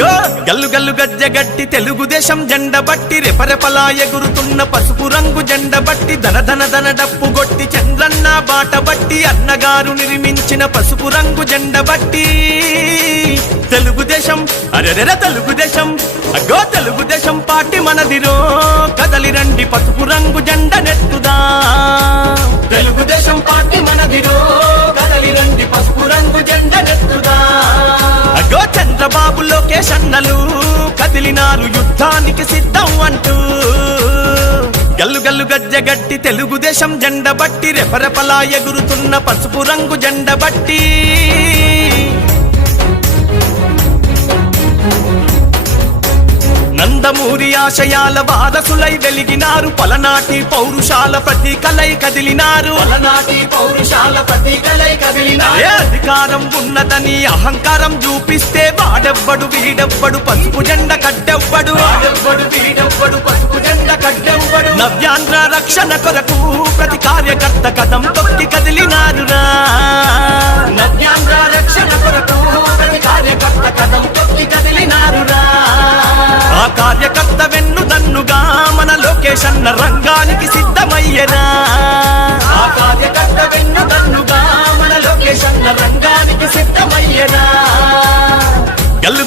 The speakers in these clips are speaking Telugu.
అగో గల్లు గల్లు గజ్జ గట్టి తెలుగుదేశం జెండ బట్టి రెపరెపలా ఎగురుతున్న పసుపు రంగు జెండ బట్టి ధన ధన ధన డప్పు గొట్టి చంద్రన్న బాట బట్టి అన్నగారు నిర్మించిన పసుపు రంగు జెండ బట్టి. తెలుగుదేశం అరెరెర తెలుగుదేశం అగో తెలుగుదేశం పార్టీ మనదిరో. కదలి రండి పసుపు రంగు జెండ నెత్తుదా. తెలుగుదేశం పార్టీ చంద్రబాబు కదిలినారు యుద్ధానికి సిద్ధం అంటూ. గల్లు గల్లు గజ్జ గట్టి తెలుగుదేశం జెండ బట్టి రెపరెపలా ఎగురుతున్న పసుపు రంగు జెండ బట్టి. నందమూరి ఆశయాల వారసులై వెలిగినారు పలనాటి పౌరుషాల ప్రతీకలై కదిలినారు. పలనాటి పౌరుషాల అధికారం ఉన్నదని అహంకారం చూపిస్తే వాడెవ్వడు వీడెవ్వడు పసుపు జెండ కట్టెవ్వడు. నవ్యాంధ్ర రక్షణ కొరకు ప్రతి కార్యకర్త కదం తొక్కి కదిలినారురా.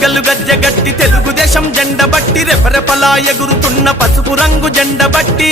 పగలు గల్లు గజ్జ గట్టి తెలుగుదేశం జెండ బట్టి రెపరెపలా ఎగురుతున్న పసుపు రంగు జెండ బట్టి